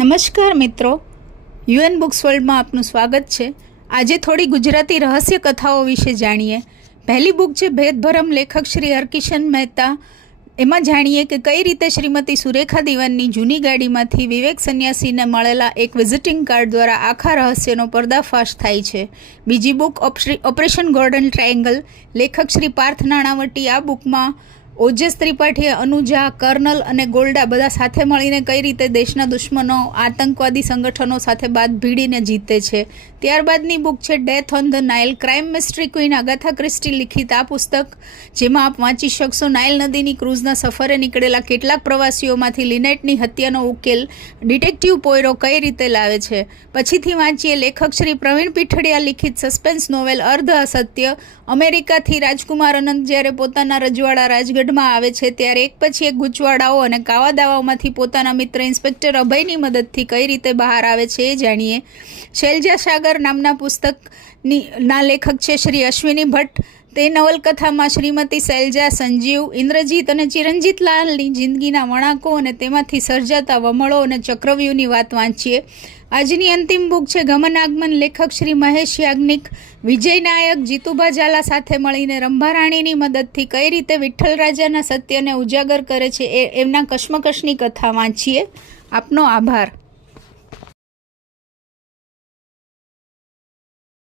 નમસ્કાર મિત્રો, UN books વર્લ્ડમાં આપનું સ્વાગત છે। આજે થોડી ગુજરાતી રહસ્ય કથાઓ વિશે જાણીએ। પહેલી બુક છે ભેદભરમ, લેખક શ્રી હરકિશન મહેતા। એમાં જાણીએ કે કઈ રીતે શ્રીમતી સુરેખા દીવાનની જૂની ગાડીમાંથી વિવેક સંન્યાસીને મળેલા એક વિઝિટિંગ કાર્ડ દ્વારા આખા રહસ્યનો પર્દાફાશ થાય છે। બીજી બુક ઓપરેશન ગોલ્ડન ટ્રાયેંગલ, લેખક શ્રી પાર્થ નાણાવટી। આ બુકમાં ઓજસ ત્રિપાઠીએ અનુજા, કર્નલ અને ગોલ્ડા બધા સાથે મળીને કઈ રીતે દેશના દુશ્મનો, આતંકવાદી સંગઠનો સાથે બાદ ભીડીને જીતે છે। ત્યારબાદની બુક છે death on the Nile, crime mystery queen Agatha Christie લિખિત આ પુસ્તક, જેમાં આપ વાંચી શકશો નાઇલ નદીની ક્રૂઝના સફરે નીકળેલા કેટલાક પ્રવાસીઓમાંથી લિનેટની હત્યાનો ઉકેલ ડિટેક્ટિવ પોયરો કઈ રીતે લાવે છે। પછીથી વાંચીએ લેખક શ્રી પ્રવીણ પીઠડિયા લિખિત સસ્પેન્સ નોવેલ અર્ધ અસત્ય। અમેરિકાથી રાજકુમાર અનંત જ્યારે પોતાના રજવાડા રાજગઢમાં આવે છે ત્યારે એક પછી એક ગૂંચવાડાઓ અને કાવા દાવાઓમાંથી પોતાના મિત્ર ઇન્સ્પેક્ટર અભયની મદદથી કઈ રીતે બહાર આવે છે એ જાણીએ। શૈલજા સાગર નામના પુસ્તકના લેખક છે શ્રી અશ્વિની ભટ્ટ। તે નવલકથામાં શ્રીમતી શૈલજા, સંજીવ, ઇન્દ્રજીત અને ચિરંજીત લાલની જિંદગીના વળાંકો અને તેમાંથી સર્જાતા વમળો અને ચક્રવ્યૂહની વાત વાંચીએ। આજની અંતિમ બુક છે ગમન આગમન, લેખક શ્રી મહેશ યાજ્ઞિક। વિજય નાયક જીતુભા ઝાલા સાથે મળીને રંભારાણીની મદદથી કઈ રીતે વિઠ્ઠલ રાજાના સત્યને ઉજાગર કરે છે એમના કશ્મકશની કથા વાંચીએ। આપનો આભાર।